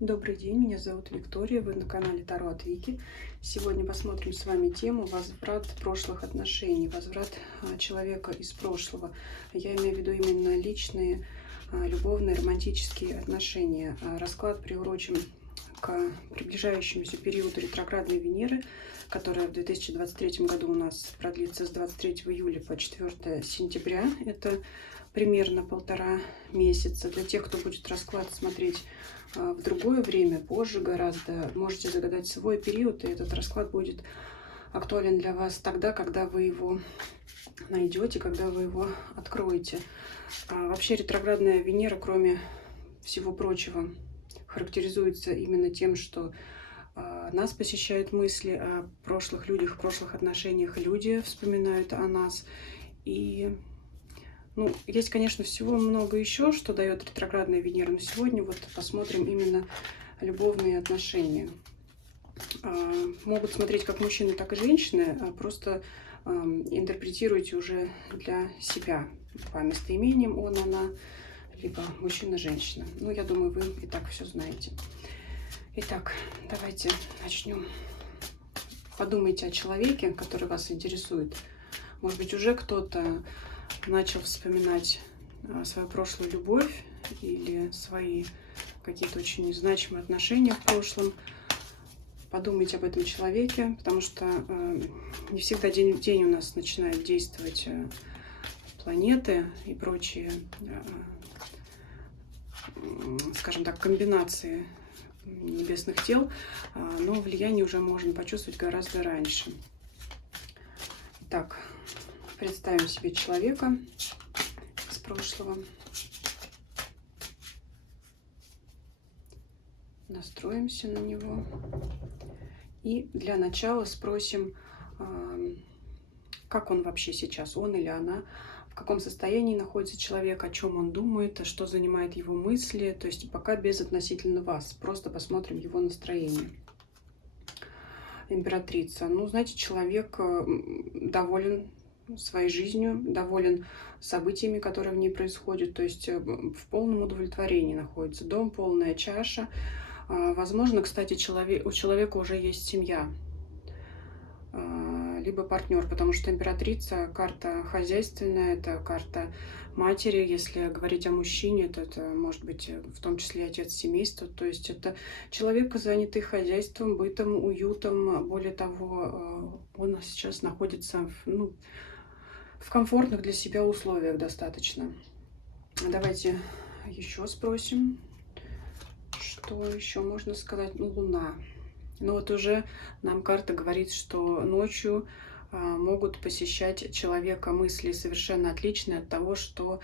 Добрый день, меня зовут Виктория, вы на канале Таро от Вики. Сегодня посмотрим с вами тему возврат прошлых отношений, возврат человека из прошлого. Я имею в виду именно личные, любовные, романтические отношения. Расклад приурочен к приближающемуся периоду ретроградной Венеры, которая в 2023 году у нас продлится с 23 июля по 4 сентября. Это примерно 1,5 месяца. Для тех, кто будет расклад смотреть в другое время, позже гораздо, можете загадать свой период, и этот расклад будет актуален для вас тогда, когда вы его найдете, когда вы его откроете. Вообще ретроградная Венера, кроме всего прочего, характеризуется именно тем, что нас посещают мысли о прошлых людях, прошлых отношениях, люди вспоминают о нас. И есть, конечно, всего много еще, что дает ретроградная Венера, но сегодня вот посмотрим именно любовные отношения. Могут смотреть как мужчины, так и женщины, просто интерпретируйте уже для себя по местоимениям он, она, либо мужчина-женщина. Я думаю, вы и так все знаете. Итак, давайте начнем. Подумайте о человеке, который вас интересует. Может быть, уже кто-то начал вспоминать свою прошлую любовь или свои какие-то очень значимые отношения в прошлом. Подумайте об этом человеке, потому что не всегда день в день у нас начинают действовать планеты и прочие, скажем так, комбинации небесных тел, но влияние уже можно почувствовать гораздо раньше. Итак, представим себе человека из прошлого. Настроимся на него. И для начала спросим, как он вообще сейчас, он или она, в каком состоянии находится человек, о чем он думает, что занимает его мысли. То есть пока без относительно вас, просто посмотрим его настроение. Императрица. Знаете, человек доволен своей жизнью, доволен событиями, которые в ней происходят, то есть в полном удовлетворении находится. Дом, полная чаша. Возможно, кстати, у человека уже есть семья, либо партнер, потому что императрица — карта хозяйственная, это карта матери. Если говорить о мужчине, то это может быть в том числе отец семейства. То есть это человек, занятый хозяйством, бытом, уютом. Более того, он сейчас находится в комфортных для себя условиях достаточно. Давайте еще спросим, что еще можно сказать. Луна. Вот уже нам карта говорит, что ночью могут посещать человека мысли совершенно отличные от того, что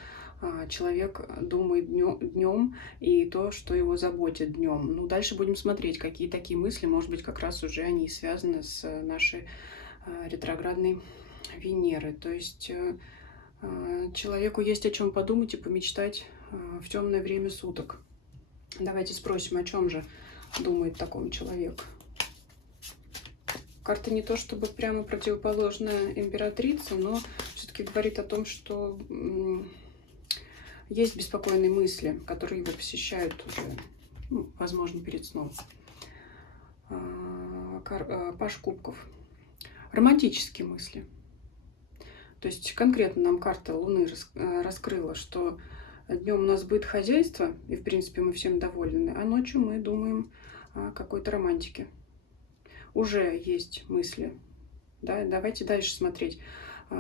человек думает днем, и то, что его заботит днем. Дальше будем смотреть, какие такие мысли, может быть, как раз уже они связаны с нашей ретроградной Венерой. То есть человеку есть о чем подумать и помечтать в темное время суток. Давайте спросим, о чем же думает такой человек. Карта не то чтобы прямо противоположная императрице, но все-таки говорит о том, что есть беспокойные мысли, которые его посещают уже, возможно, перед сном. Паш кубков. Романтические мысли. То есть конкретно нам карта Луны раскрыла, что днем у нас быт, хозяйство, и в принципе мы всем довольны, а ночью мы думаем о какой-то романтике. Уже есть мысли. Да? Давайте дальше смотреть.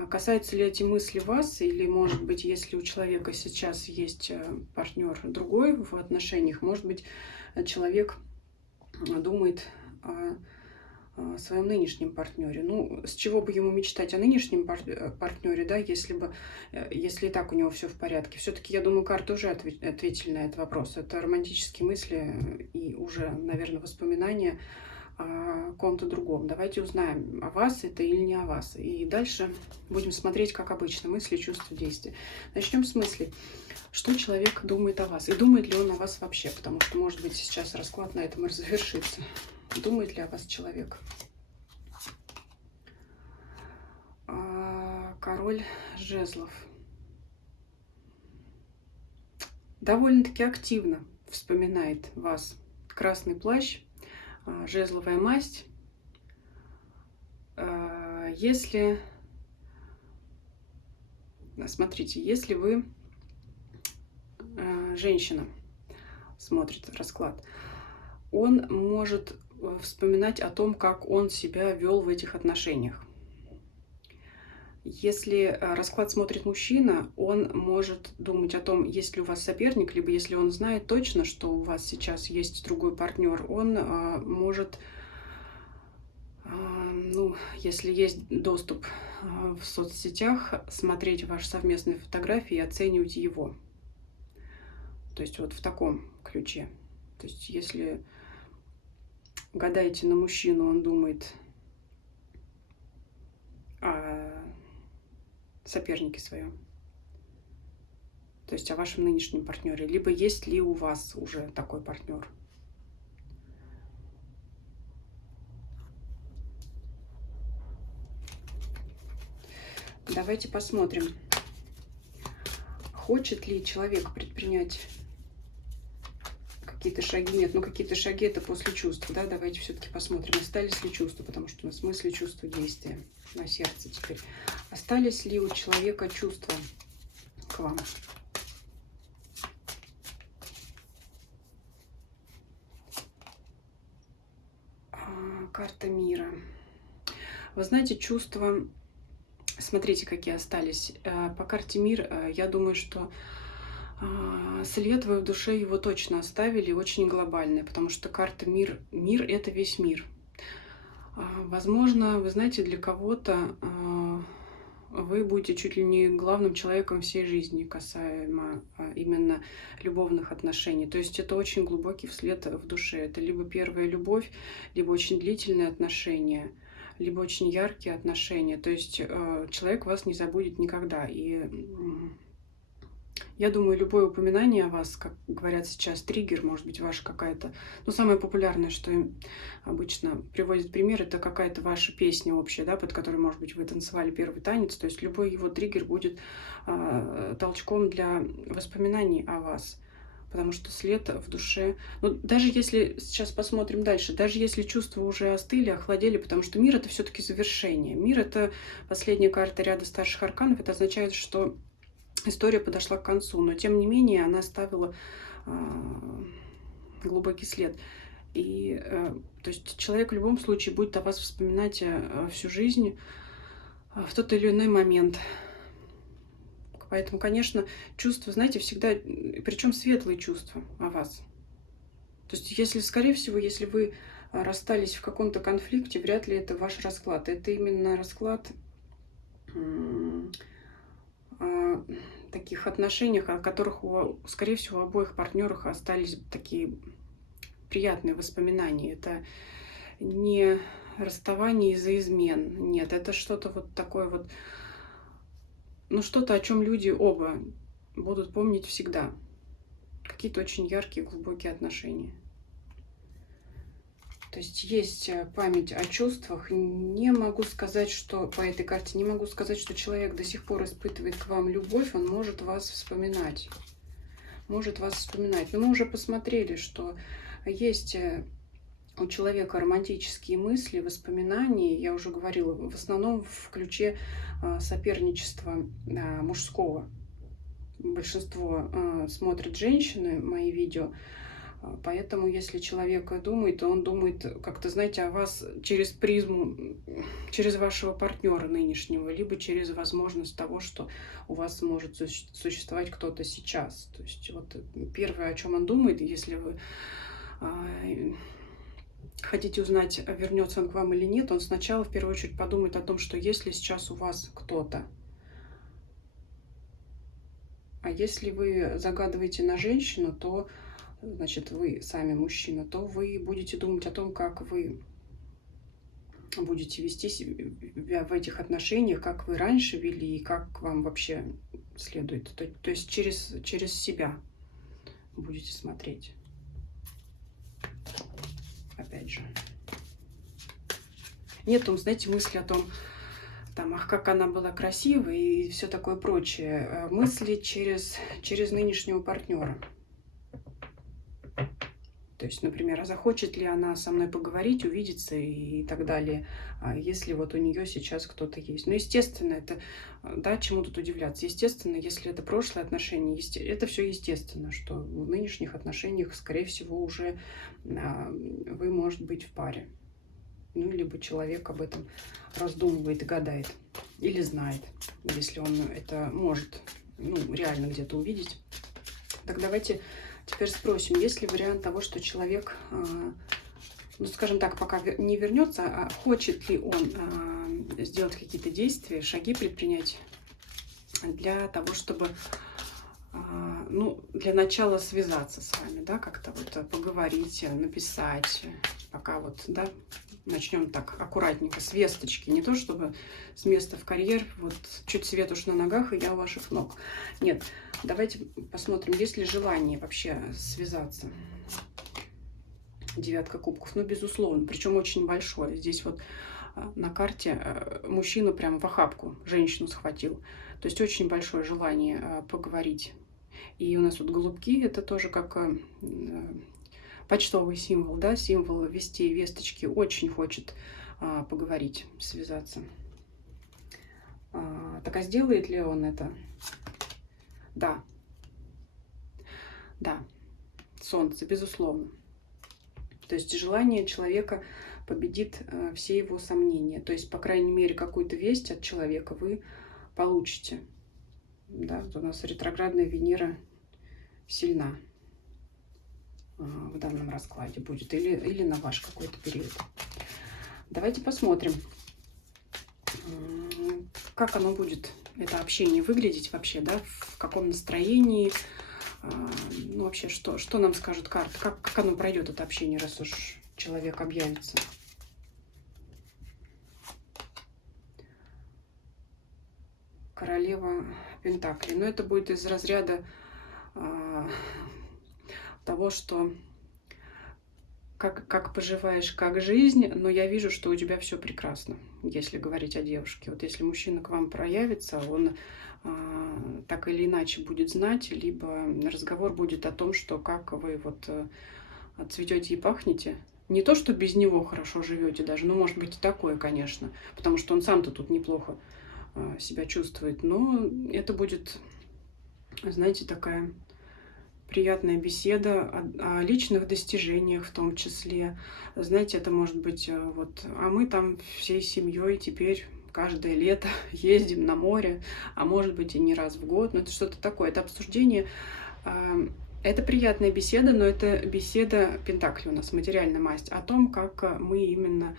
Касаются ли эти мысли вас, или, может быть, если у человека сейчас есть партнер другой в отношениях, может быть, человек думает о своем нынешнем партнере. С чего бы ему мечтать о нынешнем партнере, да, если и так у него все в порядке. Все-таки, я думаю, карты уже ответили на этот вопрос. Это романтические мысли и уже, наверное, воспоминания о ком-то другом. Давайте узнаем, о вас это или не о вас. И дальше будем смотреть, как обычно, мысли, чувства, действия. Начнем с мыслей. Что человек думает о вас? И думает ли он о вас вообще? Потому что, может быть, сейчас расклад на этом и завершится. Думает ли о вас человек? Король жезлов. Довольно-таки активно вспоминает вас. красный плащ, жезловая масть. Если, смотрите, если вы женщина, смотрит расклад, он может вспоминать о том, как он себя вел в этих отношениях. Если расклад смотрит мужчина, он может думать о том, есть ли у вас соперник, либо если он знает точно, что у вас сейчас есть другой партнер, он может, ну, если есть доступ в соцсетях, смотреть ваши совместные фотографии и оценивать его. То есть вот в таком ключе. То есть если гадаете на мужчину, он думает о сопернике своем, то есть о вашем нынешнем партнере, либо есть ли у вас уже такой партнер. Давайте посмотрим, хочет ли человек предпринять какие-то шаги. Нет, ну какие-то шаги это после чувств, да, давайте все-таки посмотрим, остались ли чувства, потому что у нас мысли, чувства, действия на сердце теперь. Остались ли у человека чувства к вам? Карта мира. Вы знаете, чувства, смотрите, какие остались. По карте мир, я думаю, что след вы в душе его точно оставили, очень глобальный, потому что карта мир, мир это весь мир. Возможно, вы знаете, для кого-то вы будете чуть ли не главным человеком всей жизни, касаемо именно любовных отношений. То есть это очень глубокий вслед в душе. Это либо первая любовь, либо очень длительные отношения, либо очень яркие отношения. То есть человек вас не забудет никогда. И я думаю, любое упоминание о вас, как говорят сейчас, триггер, может быть, ваша какая-то... Ну, самое популярное, что им обычно приводит пример, это какая-то ваша песня общая, да, под которой, может быть, вы танцевали первый танец. То есть любой его триггер будет толчком для воспоминаний о вас. Потому что след в душе... Ну, даже если... Сейчас посмотрим дальше. Даже если чувства уже остыли, охладели, потому что мир — это все-таки завершение. Мир — это последняя карта ряда старших арканов. Это означает, что история подошла к концу, но тем не менее она оставила глубокий след. И то есть человек в любом случае будет о вас вспоминать всю жизнь в тот или иной момент. Поэтому, конечно, чувства, знаете, всегда, причем светлые чувства о вас. То есть, если, скорее всего, если вы расстались в каком-то конфликте, вряд ли это ваш расклад. Это именно расклад таких отношениях, о которых, скорее всего, у обоих партнеров остались такие приятные воспоминания. Это не расставание из-за измен. Нет, это что-то вот такое вот, ну, что-то, о чем люди оба будут помнить всегда. Какие-то очень яркие, глубокие отношения. То есть память о чувствах. Не могу сказать, что по этой карте, не могу сказать, что человек до сих пор испытывает к вам любовь, он может вас вспоминать. Может вас вспоминать. Но мы уже посмотрели, что есть у человека романтические мысли, воспоминания. Я уже говорила, в основном в ключе соперничества мужского. Большинство смотрят женщины мои видео. Поэтому, если человек думает, то он думает как-то, знаете, о вас через призму, через вашего партнера нынешнего, либо через возможность того, что у вас может существовать кто-то сейчас. То есть вот первое, о чем он думает, если вы хотите узнать, вернется он к вам или нет, он сначала в первую очередь подумает о том, что если сейчас у вас кто-то. А если вы загадываете на женщину, то значит, вы сами мужчина, то вы будете думать о том, как вы будете вести себя в этих отношениях, как вы раньше вели и как вам вообще следует. То есть через себя будете смотреть. Опять же. Нет, знаете, мысли о том, там, ах, как она была красивой и все такое прочее. Мысли через нынешнего партнера. То есть, например, а захочет ли она со мной поговорить, увидеться и так далее, если вот у нее сейчас кто-то есть. Ну, естественно, это, да, чему тут удивляться. Естественно, если это прошлые отношения, это все естественно, что в нынешних отношениях, скорее всего, уже вы, может быть, в паре. Ну, либо человек об этом раздумывает и гадает. Или знает, если он это может, ну, реально где-то увидеть. Так давайте теперь спросим, есть ли вариант того, что человек, ну, скажем так, пока не вернется, а хочет ли он сделать какие-то действия, шаги предпринять для того, чтобы, ну, для начала связаться с вами, да, как-то вот поговорить, написать, пока вот, да, начнем так аккуратненько, с весточки. Не то, чтобы с места в карьер, вот чуть свет уж на ногах, и я у ваших ног. Нет, давайте посмотрим, есть ли желание вообще связаться. Девятка кубков, ну, безусловно, причем очень большое. Здесь вот на карте мужчина прям в охапку женщину схватил. То есть очень большое желание поговорить. И у нас тут голубки, это тоже как почтовый символ, да, символ вестей, весточки. Очень хочет поговорить, связаться. Так а сделает ли он это? Да. Да. Солнце, безусловно. То есть желание человека победит все его сомнения. То есть, по крайней мере, какую-то весть от человека вы получите. Да, вот у нас ретроградная Венера сильна в данном раскладе будет. Или на ваш какой-то период. Давайте посмотрим, как оно будет, это общение, выглядеть вообще, да, в каком настроении. Ну, вообще, что нам скажут карты? Как оно пройдет, это общение, раз уж человек объявится? Королева Пентаклей. Но это будет из разряда того, что как поживаешь, как жизнь, но я вижу, что у тебя все прекрасно, если говорить о девушке. Вот если мужчина к вам проявится, он так или иначе будет знать, либо разговор будет о том, что как вы вот цветете и пахнете. Не то, что без него хорошо живете даже, ну, может быть, и такое, конечно, потому что он сам-то тут неплохо себя чувствует, но это будет, знаете, такая приятная беседа о личных достижениях в том числе. Знаете, это может быть вот, а мы там всей семьей теперь каждое лето ездим на море, а может быть и не раз в год, но это что-то такое, это обсуждение. Это приятная беседа, но это беседа Пентакли у нас, материальная масть, о том, как мы именно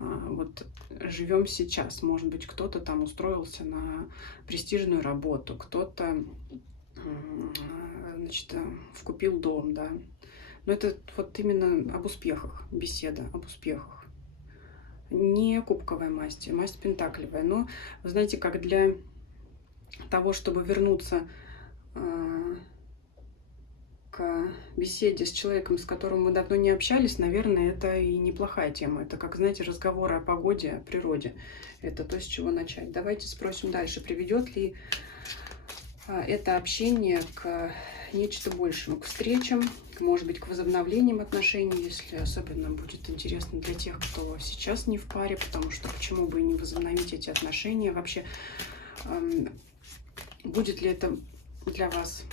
вот живем сейчас. Может быть, кто-то там устроился на престижную работу, кто-то, значит, вкупил дом, да. Но это вот именно об успехах, беседа об успехах. Не кубковая масть, а масть пентаклевая. Но, вы знаете, как для того, чтобы вернуться к беседе с человеком, с которым мы давно не общались, наверное, это и неплохая тема. Это, как, знаете, разговоры о погоде, о природе. Это то, с чего начать. Давайте спросим дальше, приведет ли это общение к нечто большему, к встречам, может быть, к возобновлениям отношений, если особенно будет интересно для тех, кто сейчас не в паре, потому что почему бы и не возобновить эти отношения. Вообще, будет ли это для вас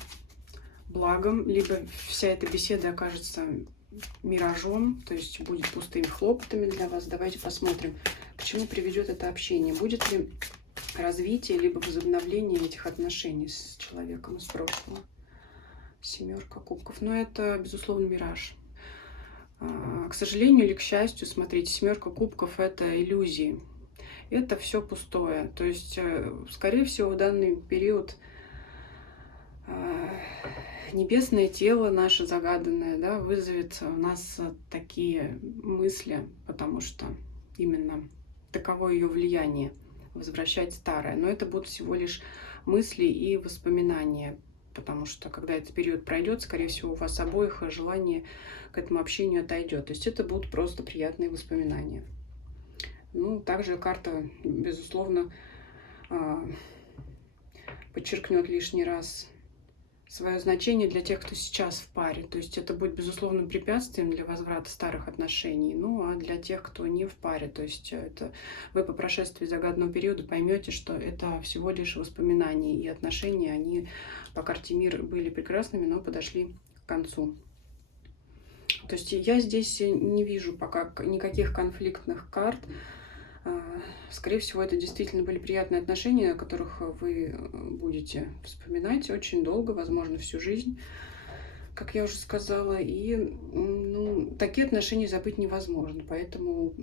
благом, либо вся эта беседа окажется миражом, то есть будет пустыми хлопотами для вас. Давайте посмотрим, к чему приведет это общение. Будет ли развитие, либо возобновление этих отношений с человеком из прошлого. Семерка кубков. Но это, безусловно, мираж. К сожалению или к счастью, смотрите, семерка кубков — это иллюзии. Это все пустое. То есть, скорее всего, в данный период небесное тело наше загаданное, да, вызовет у нас такие мысли, потому что именно таково ее влияние — возвращать старое. Но это будут всего лишь мысли и воспоминания, потому что когда этот период пройдет, скорее всего, у вас обоих желание к этому общению отойдет. То есть это будут просто приятные воспоминания. Ну, также карта, безусловно, подчеркнет лишний раз свое значение для тех, кто сейчас в паре. То есть это будет безусловным препятствием для возврата старых отношений. Ну а для тех, кто не в паре, то есть это вы по прошествии загаданного периода поймете, что это всего лишь воспоминания, и отношения, они по карте мира были прекрасными, но подошли к концу. То есть я здесь не вижу пока никаких конфликтных карт. Скорее всего, это действительно были приятные отношения, о которых вы будете вспоминать очень долго, возможно, всю жизнь, как я уже сказала. И ну, такие отношения забыть невозможно. Поэтому,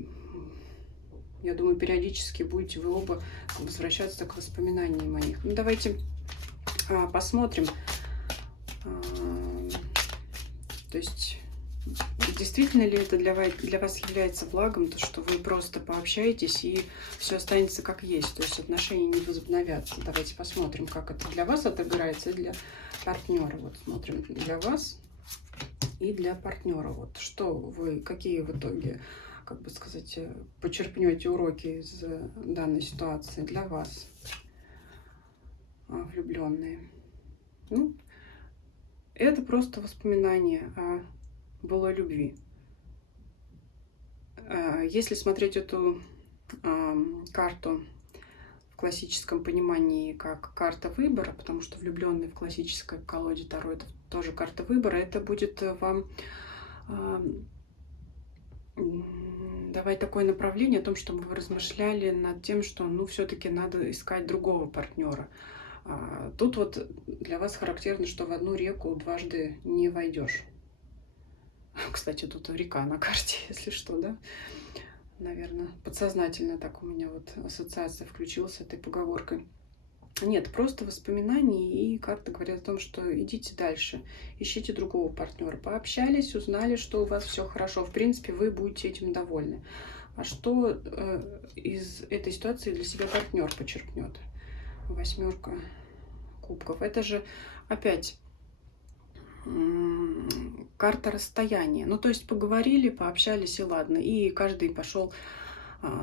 я думаю, периодически будете вы оба возвращаться к воспоминаниям о них. Ну, давайте посмотрим. То есть действительно ли это для вас является благом, то, что вы просто пообщаетесь и все останется как есть, то есть отношения не возобновятся. Давайте посмотрим, как это для вас отыграется и для партнера. Вот смотрим для вас и для партнера. Вот что вы, какие в итоге, как бы сказать, почерпнете уроки из данной ситуации для вас, влюбленные. Ну, это просто воспоминание о былой любви. Если смотреть эту карту в классическом понимании как карта выбора, потому что влюбленный в классической колоде Таро это тоже карта выбора, это будет вам давать такое направление о том, чтобы вы размышляли над тем, что ну все-таки надо искать другого партнера. Тут вот для вас характерно, что в одну реку дважды не войдешь. Кстати, тут река на карте, если что, да? Наверное, подсознательно так у меня вот ассоциация включилась с этой поговоркой. Нет, просто воспоминания, и карты говорят о том, что идите дальше, ищите другого партнера. Пообщались, узнали, что у вас все хорошо. В принципе, вы будете этим довольны. А что из этой ситуации для себя партнер почерпнет? 8 кубков. Это же опять карта расстояния. Ну, то есть поговорили, пообщались, и ладно. И каждый пошел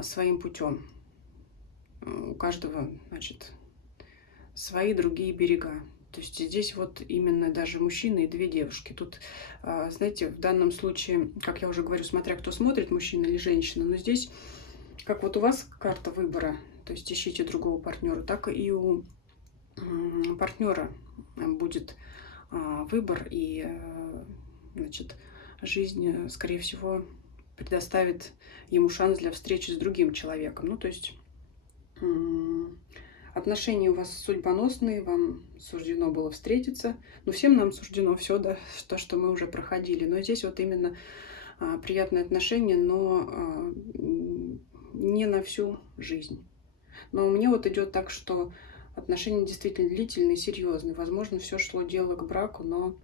своим путем. У каждого, значит, свои другие берега. То есть здесь вот именно даже мужчина и две девушки. Тут, знаете, в данном случае, как я уже говорю, смотря кто смотрит, мужчина или женщина, но здесь, как вот у вас карта выбора, то есть ищите другого партнера, так и у партнера будет выбор, и, значит, жизнь, скорее всего, предоставит ему шанс для встречи с другим человеком. Ну, то есть отношения у вас судьбоносные, вам суждено было встретиться. Ну, всем нам суждено все, да, то, что мы уже проходили. Но здесь вот именно приятные отношения, но не на всю жизнь. Но мне вот идет так, что отношения действительно длительные, серьезные. Возможно, все шло дело к браку, но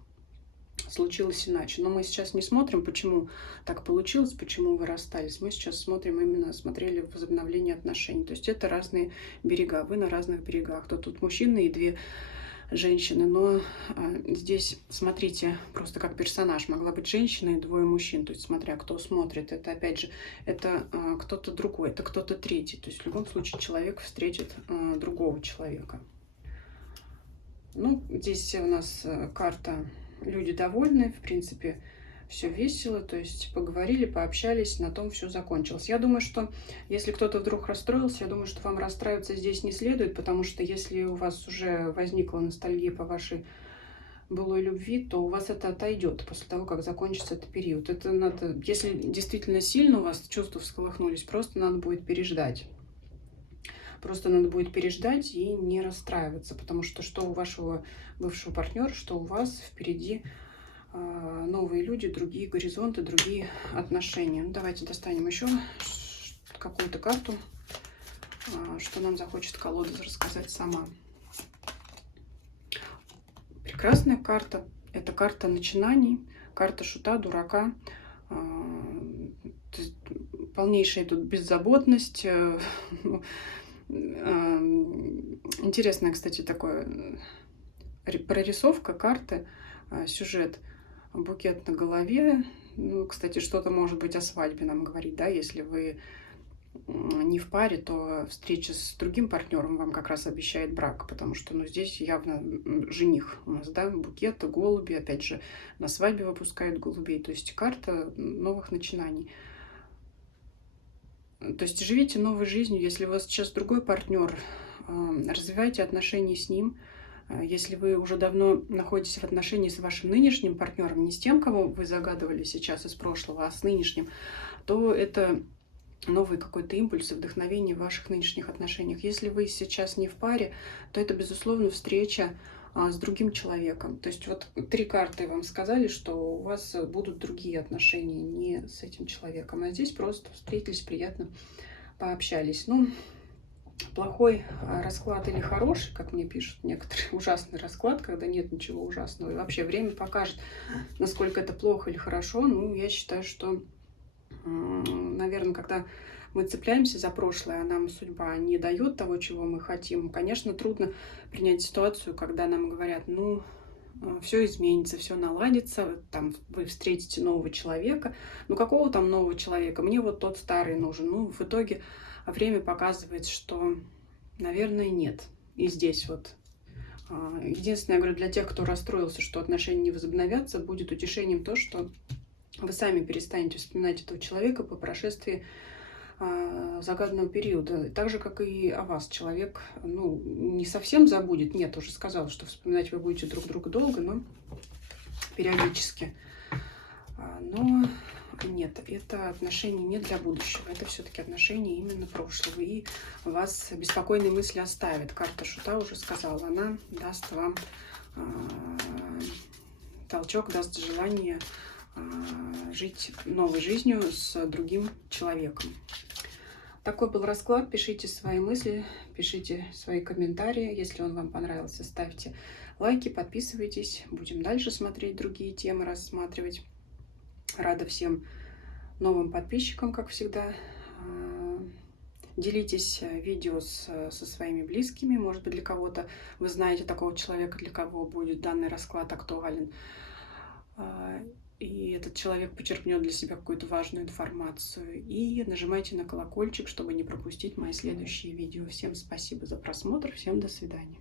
случилось иначе. Но мы сейчас не смотрим, почему так получилось, почему вы расстались. Мы сейчас смотрели возобновление отношений. То есть это разные берега. Вы на разных берегах. То тут мужчина и две женщины. Но здесь, смотрите, просто как персонаж. Могла быть женщина и двое мужчин. То есть смотря кто смотрит. Это опять же, это кто-то другой, это кто-то третий. То есть в любом случае человек встретит другого человека. Ну, здесь у нас карта «Люди довольны», в принципе, все весело, то есть поговорили, пообщались, на том все закончилось. Я думаю, что если кто-то вдруг расстроился, я думаю, что вам расстраиваться здесь не следует, потому что если у вас уже возникла ностальгия по вашей былой любви, то у вас это отойдет после того, как закончится этот период. Это надо, если действительно сильно у вас чувства всколыхнулись, просто надо будет переждать. Просто надо будет переждать и не расстраиваться, потому что у вашего бывшего партнера, что у вас впереди новые люди, другие горизонты, другие отношения. Ну, давайте достанем еще какую-то карту, что нам захочет колода рассказать сама. Прекрасная карта. Это карта начинаний, карта шута, дурака. Полнейшая тут беззаботность. Интересная, кстати, такая прорисовка карты, сюжет. Букет на голове. Ну, кстати, что-то может быть о свадьбе нам говорить, да, если вы не в паре, то встреча с другим партнером вам как раз обещает брак, потому что, ну, здесь явно жених у нас, да, букет, голуби, опять же, на свадьбе выпускают голубей, то есть карта новых начинаний. То есть живите новой жизнью, если у вас сейчас другой партнер, развивайте отношения с ним. Если вы уже давно находитесь в отношении с вашим нынешним партнером, не с тем, кого вы загадывали сейчас из прошлого, а с нынешним, то это новый какой-то импульс и вдохновение в ваших нынешних отношениях. Если вы сейчас не в паре, то это, безусловно, встреча с другим человеком. То есть вот 3 карты вам сказали, что у вас будут другие отношения, не с этим человеком. А здесь просто встретились, приятно пообщались. Ну, плохой расклад или хороший, как мне пишут некоторые, ужасный расклад, когда нет ничего ужасного. И вообще время покажет, насколько это плохо или хорошо. Ну, я считаю, что, наверное, когда мы цепляемся за прошлое, а нам судьба не дает того, чего мы хотим, конечно, трудно принять ситуацию, когда нам говорят, ну, все изменится, все наладится, там вы встретите нового человека. Ну, какого там нового человека? Мне вот тот старый нужен. Ну, в итоге время показывает, что, наверное, нет. И здесь вот. Единственное, я говорю, для тех, кто расстроился, что отношения не возобновятся, будет утешением то, что вы сами перестанете вспоминать этого человека по прошествии загаданного периода. Так же, как и о вас. Человек, ну, не совсем забудет. Нет, уже сказал, что вспоминать вы будете друг друга долго, но периодически. Но нет, это отношения не для будущего. Это все-таки отношения именно прошлого. И вас беспокойные мысли оставят. Карта Шута уже сказала. Она даст вам толчок, даст желание жить новой жизнью с другим человеком. Такой был расклад. Пишите свои мысли, пишите свои комментарии. Если он вам понравился, ставьте лайки, подписывайтесь. Будем дальше смотреть другие темы, рассматривать. Рада всем новым подписчикам, как всегда. Делитесь видео со своими близкими. Может быть, для кого-то вы знаете такого человека, для кого будет данный расклад актуален. И этот человек почерпнет для себя какую-то важную информацию. И нажимайте на колокольчик, чтобы не пропустить мои следующие видео. Всем спасибо за просмотр, всем до свидания.